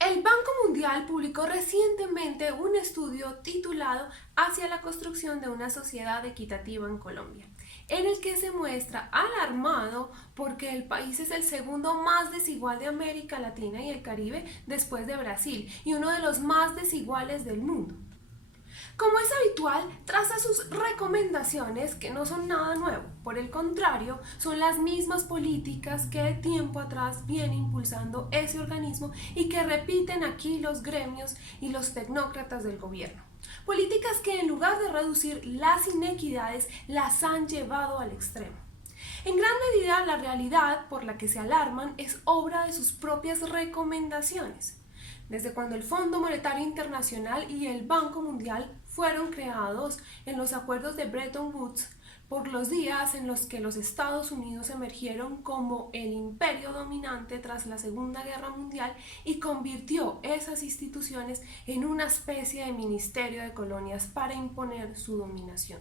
El Banco Mundial publicó recientemente un estudio titulado Hacia la construcción de una sociedad equitativa en Colombia, en el que se muestra alarmado porque el país es el segundo más desigual de América Latina y el Caribe después de Brasil y uno de los más desiguales del mundo. Como es habitual, traza sus recomendaciones que no son nada nuevo, por el contrario, son las mismas políticas que de tiempo atrás viene impulsando ese organismo y que repiten aquí los gremios y los tecnócratas del gobierno. Políticas que en lugar de reducir las inequidades las han llevado al extremo. En gran medida, la realidad por la que se alarman es obra de sus propias recomendaciones. Desde cuando el Fondo Monetario Internacional y el Banco Mundial fueron creados en los acuerdos de Bretton Woods, por los días en los que los Estados Unidos emergieron como el imperio dominante tras la Segunda Guerra Mundial y convirtió esas instituciones en una especie de ministerio de colonias para imponer su dominación.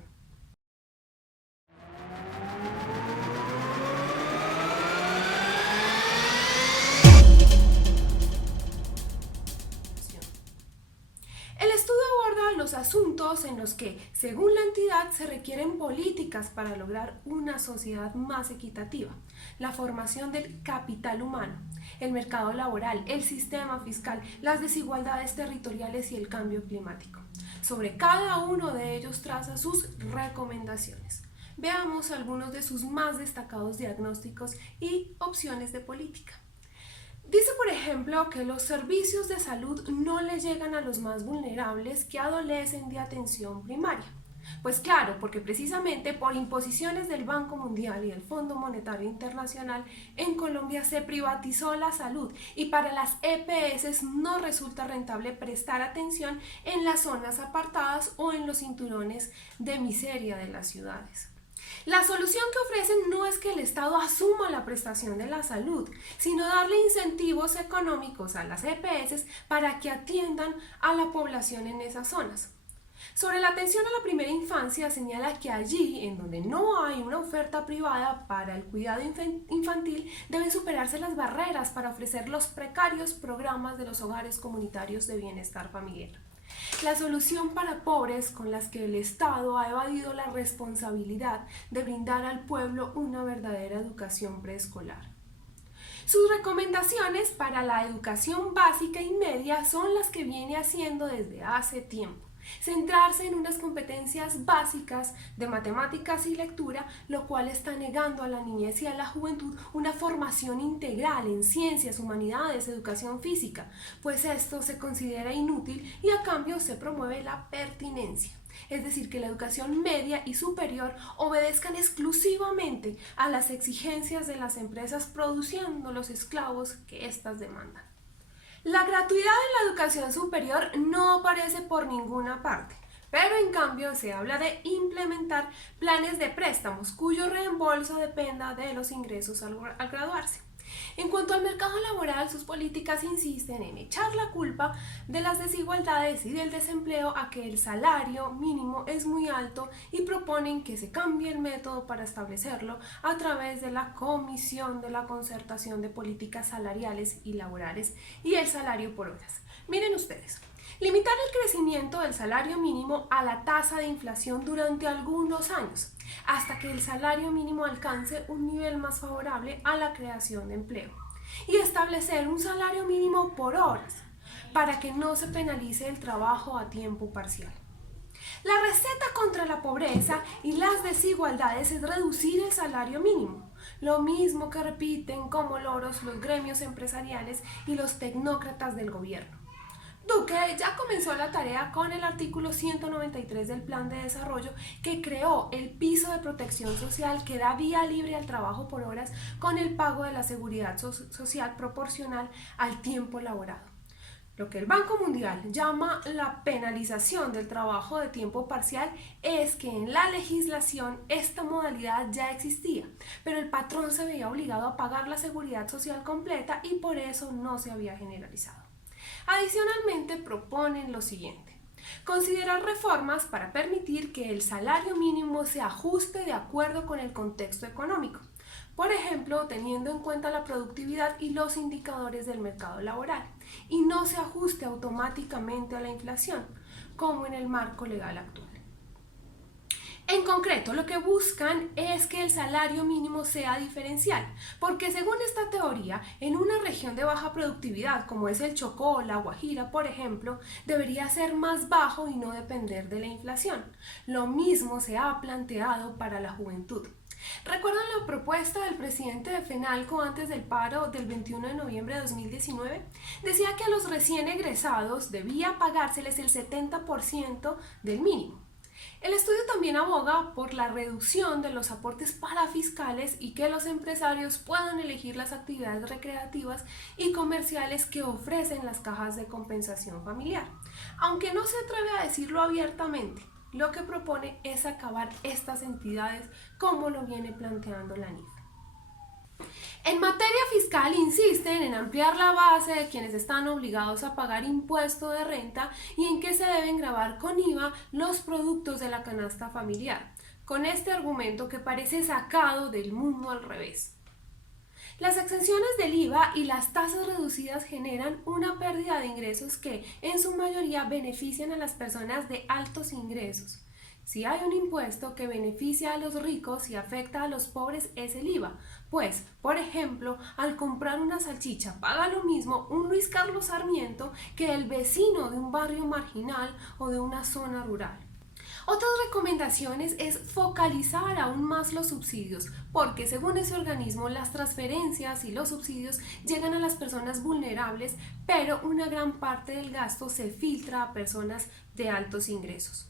El estudio aborda los asuntos en los que, según la entidad, se requieren políticas para lograr una sociedad más equitativa, la formación del capital humano, el mercado laboral, el sistema fiscal, las desigualdades territoriales y el cambio climático. Sobre cada uno de ellos traza sus recomendaciones. Veamos algunos de sus más destacados diagnósticos y opciones de política. Dice, por ejemplo, que los servicios de salud no le llegan a los más vulnerables que adolecen de atención primaria. Pues claro, porque precisamente por imposiciones del Banco Mundial y del Fondo Monetario Internacional, en Colombia se privatizó la salud y para las EPS no resulta rentable prestar atención en las zonas apartadas o en los cinturones de miseria de las ciudades. La solución que ofrecen no es que el Estado asuma la prestación de la salud, sino darle incentivos económicos a las EPS para que atiendan a la población en esas zonas. Sobre la atención a la primera infancia señala que allí, en donde no hay una oferta privada para el cuidado infantil, deben superarse las barreras para ofrecer los precarios programas de los hogares comunitarios de bienestar familiar. La solución para pobres con las que el Estado ha evadido la responsabilidad de brindar al pueblo una verdadera educación preescolar. Sus recomendaciones para la educación básica y media son las que viene haciendo desde hace tiempo. Centrarse en unas competencias básicas de matemáticas y lectura, lo cual está negando a la niñez y a la juventud una formación integral en ciencias, humanidades, educación física, pues esto se considera inútil y a cambio se promueve la pertinencia. Es decir, que la educación media y superior obedezcan exclusivamente a las exigencias de las empresas produciendo los esclavos que éstas demandan. La gratuidad en la educación superior no aparece por ninguna parte, pero en cambio se habla de implementar planes de préstamos cuyo reembolso dependa de los ingresos al graduarse. En cuanto al mercado laboral, sus políticas insisten en echar la culpa de las desigualdades y del desempleo a que el salario mínimo es muy alto y proponen que se cambie el método para establecerlo a través de la Comisión de la Concertación de Políticas Salariales y Laborales y el salario por horas. Miren ustedes. Limitar el crecimiento del salario mínimo a la tasa de inflación durante algunos años, hasta que el salario mínimo alcance un nivel más favorable a la creación de empleo. Y establecer un salario mínimo por horas, para que no se penalice el trabajo a tiempo parcial. La receta contra la pobreza y las desigualdades es reducir el salario mínimo, lo mismo que repiten como loros los gremios empresariales y los tecnócratas del gobierno. Duque ya comenzó la tarea con el artículo 193 del Plan de Desarrollo que creó el piso de protección social que da vía libre al trabajo por horas con el pago de la seguridad social proporcional al tiempo laborado. Lo que el Banco Mundial llama la penalización del trabajo de tiempo parcial es que en la legislación esta modalidad ya existía, pero el patrón se veía obligado a pagar la seguridad social completa y por eso no se había generalizado. Adicionalmente, proponen lo siguiente: considerar reformas para permitir que el salario mínimo se ajuste de acuerdo con el contexto económico. por ejemplo, teniendo en cuenta la productividad y los indicadores del mercado laboral, y no se ajuste automáticamente a la inflación, como en el marco legal actual. En concreto, lo que buscan es que el salario mínimo sea diferencial, porque según esta teoría, en una región de baja productividad, como es el Chocó o la Guajira, por ejemplo, debería ser más bajo y no depender de la inflación. Lo mismo se ha planteado para la juventud. ¿Recuerdan la propuesta del presidente de FENALCO antes del paro del 21 de noviembre de 2019? Decía que a los recién egresados debía pagárseles el 70% del mínimo. El estudio también aboga por la reducción de los aportes parafiscales y que los empresarios puedan elegir las actividades recreativas y comerciales que ofrecen las cajas de compensación familiar. Aunque no se atreve a decirlo abiertamente, lo que propone es acabar estas entidades como lo viene planteando la NIF. En materia fiscal insisten en ampliar la base de quienes están obligados a pagar impuesto de renta y en que se deben gravar con IVA los productos de la canasta familiar, con este argumento que parece sacado del mundo al revés. Las exenciones del IVA y las tasas reducidas generan una pérdida de ingresos que, en su mayoría, benefician a las personas de altos ingresos. Si hay un impuesto que beneficia a los ricos y afecta a los pobres es el IVA, pues, por ejemplo, al comprar una salchicha paga lo mismo un Luis Carlos Sarmiento que el vecino de un barrio marginal o de una zona rural. Otras recomendaciones es focalizar aún más los subsidios, porque según ese organismo las transferencias y los subsidios llegan a las personas vulnerables, pero una gran parte del gasto se filtra a personas de altos ingresos.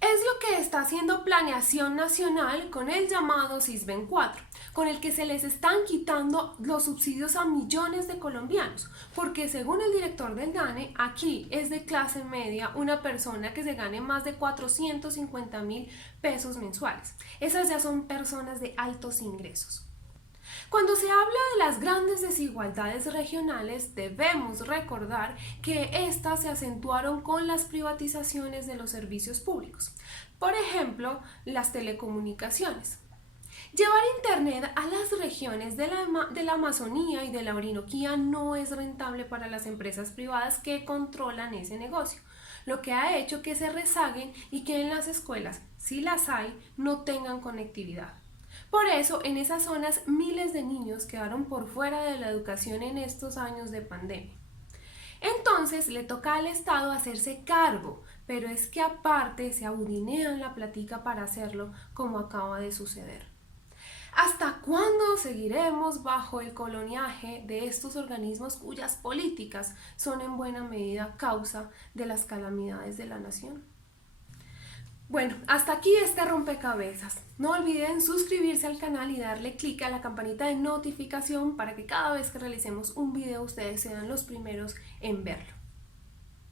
Es lo que está haciendo Planeación Nacional con el llamado Sisben 4, con el que se les están quitando los subsidios a millones de colombianos, porque según el director del DANE, aquí es de clase media una persona que se gane más de 450.000 pesos mensuales. Esas ya son personas de altos ingresos. Cuando se habla de las grandes desigualdades regionales, debemos recordar que éstas se acentuaron con las privatizaciones de los servicios públicos. Por ejemplo, las telecomunicaciones. Llevar Internet a las regiones de la Amazonía y de la Orinoquía no es rentable para las empresas privadas que controlan ese negocio, lo que ha hecho que se rezaguen y que en las escuelas, si las hay, no tengan conectividad. Por eso, en esas zonas, miles de niños quedaron por fuera de la educación en estos años de pandemia. Entonces, le toca al Estado hacerse cargo, pero es que aparte se abudinean la platica para hacerlo, como acaba de suceder. ¿Hasta cuándo seguiremos bajo el coloniaje de estos organismos cuyas políticas son en buena medida causa de las calamidades de la nación? Bueno, hasta aquí este rompecabezas. No olviden suscribirse al canal y darle clic a la campanita de notificación para que cada vez que realicemos un video ustedes sean los primeros en verlo.